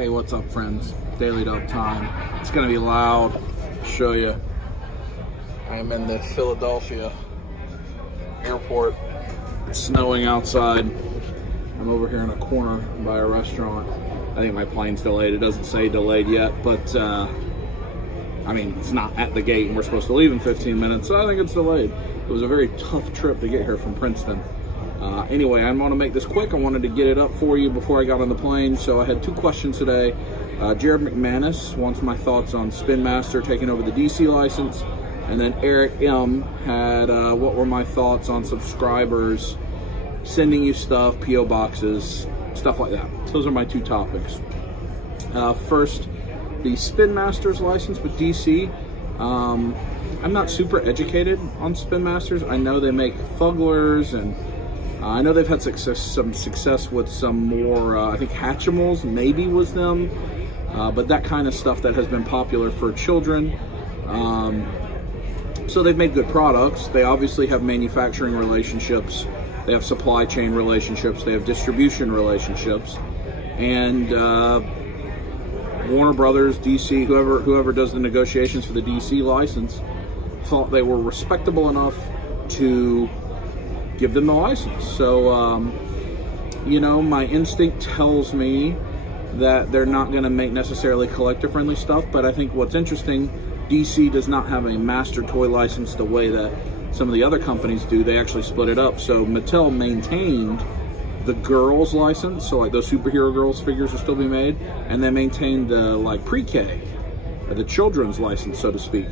Hey, what's up, friends? Daily Dub time. It's gonna be loud. I'll show you. I'm in the Philadelphia airport. It's snowing outside. I'm over here in a corner by a restaurant. I think my plane's delayed. It doesn't say delayed yet, but I mean, it's not at the gate and we're supposed to leave in 15 minutes, so I think it's delayed. It was a very tough trip to get here from Princeton. Anyway, I'm going to make this quick. I wanted to get it up for you before I got on the plane, so I had two questions today. Jared McManus wants my thoughts on Spinmaster taking over the DC license, and then Eric M had what were my thoughts on subscribers sending you stuff, P.O. boxes, stuff like that. So those are my two topics. First, the Spinmaster's license with DC. I'm not super educated on Spinmasters. I know they make Fugglers, and I know they've had some success with some more, I think Hatchimals maybe was them, but that kind of stuff that has been popular for children. So they've made good products. They obviously have manufacturing relationships. They have supply chain relationships. They have distribution relationships. And Warner Brothers, DC, whoever does the negotiations for the DC license, thought they were respectable enough to give them the license. So, you know, my instinct tells me that they're not going to make necessarily collector-friendly stuff, but I think what's interesting, DC does not have a master toy license the way that some of the other companies do. They actually split it up. So Mattel maintained the girls license, so like those superhero girls figures will still be made, and they maintained the like pre-K, the children's license, so to speak.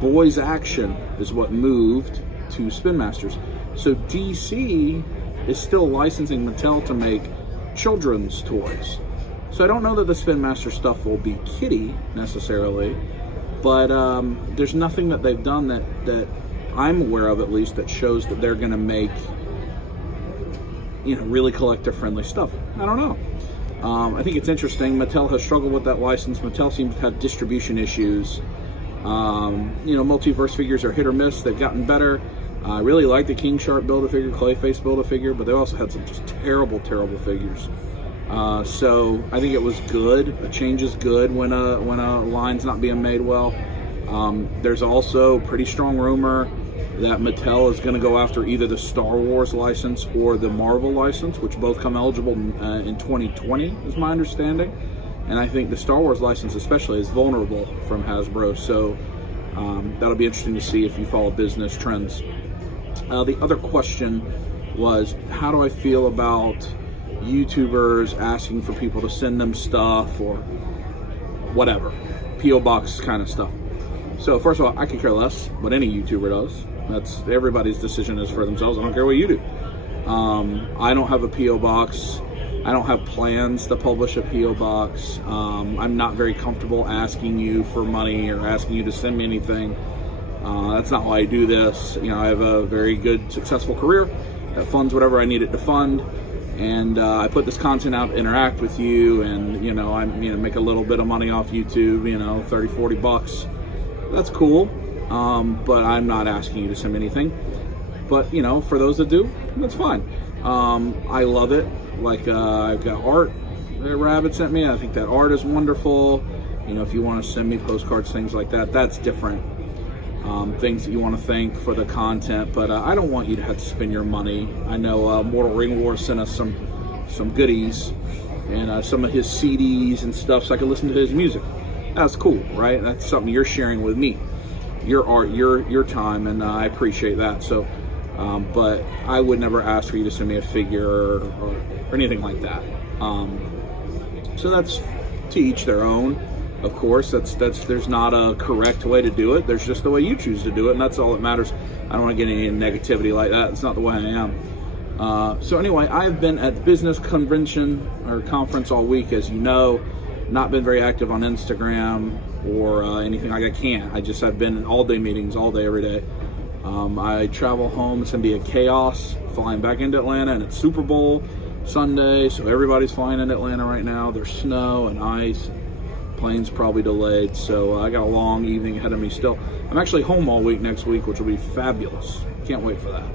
Boys Action is what moved to Spinmasters. So DC is still licensing Mattel to make children's toys. So I don't know that the Spinmaster stuff will be kiddie necessarily, but there's nothing that they've done that I'm aware of, at least, that shows that they're gonna make, you know, really collector-friendly stuff. I don't know. I think it's interesting. Mattel has struggled with that license. Mattel seems to have distribution issues. You know, multiverse figures are hit or miss. They've gotten better. I really like the King Shark Build-A-Figure, Clayface Build-A-Figure, but they also had some just terrible, terrible figures. So I think it was good. A change is good when a line's not being made well. There's also pretty strong rumor that Mattel is going to go after either the Star Wars license or the Marvel license, which both come eligible in 2020, is my understanding. And I think the Star Wars license especially is vulnerable from Hasbro, so that'll be interesting to see if you follow business trends. The other question was, how do I feel about YouTubers asking for people to send them stuff or whatever, P.O. box kind of stuff? So first of all, I could care less what any YouTuber does. That's everybody's decision is for themselves. I don't care what you do. I don't have a P.O. box. I don't have plans to publish a P.O. box. I'm not very comfortable asking you for money or asking you to send me anything. That's not why I do this. You know, I have a very good, successful career that funds whatever I need it to fund. And I put this content out to interact with you, and, you know, make a little bit of money off YouTube, you know, 30, 40 bucks. That's cool. But I'm not asking you to send me anything. But, you know, for those that do, that's fine. I love it. Like, I've got art that Rabbit sent me. I think that art is wonderful. You know, if you want to send me postcards, things like that, that's different. Things that you want to thank for the content, but I don't want you to have to spend your money. I know Mortal Ring War sent us some goodies and some of his CDs and stuff, so I can listen to his music. That's cool, right? That's something you're sharing with me, your art, your time, and I appreciate that. So, but I would never ask for you to send me a figure or anything like that. So that's to each their own. Of course, there's not a correct way to do it. There's just the way you choose to do it, and that's all that matters. I don't want to get any negativity like that. It's not the way I am. So anyway, I've been at business convention or conference all week, as you know. Not been very active on Instagram or anything. Like, I can't. I've been in all-day meetings, all day, every day. I travel home. It's gonna be a chaos flying back into Atlanta, and it's Super Bowl Sunday, so everybody's flying into Atlanta right now. There's snow and ice. Plane's probably delayed, so I got a long evening ahead of me still. I'm actually home all week next week, which will be fabulous. Can't wait for that.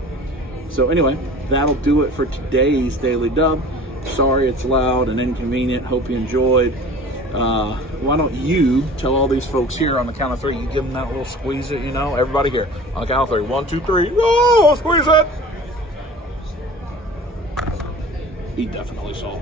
So anyway, that'll do it for today's Daily Dub. Sorry it's loud and inconvenient. Hope you enjoyed. Why don't you tell all these folks here on the count of 3, you give them that little squeeze it, you know? Everybody here, on the count of 3. 1, 2, 3. Oh, squeeze it! He definitely saw.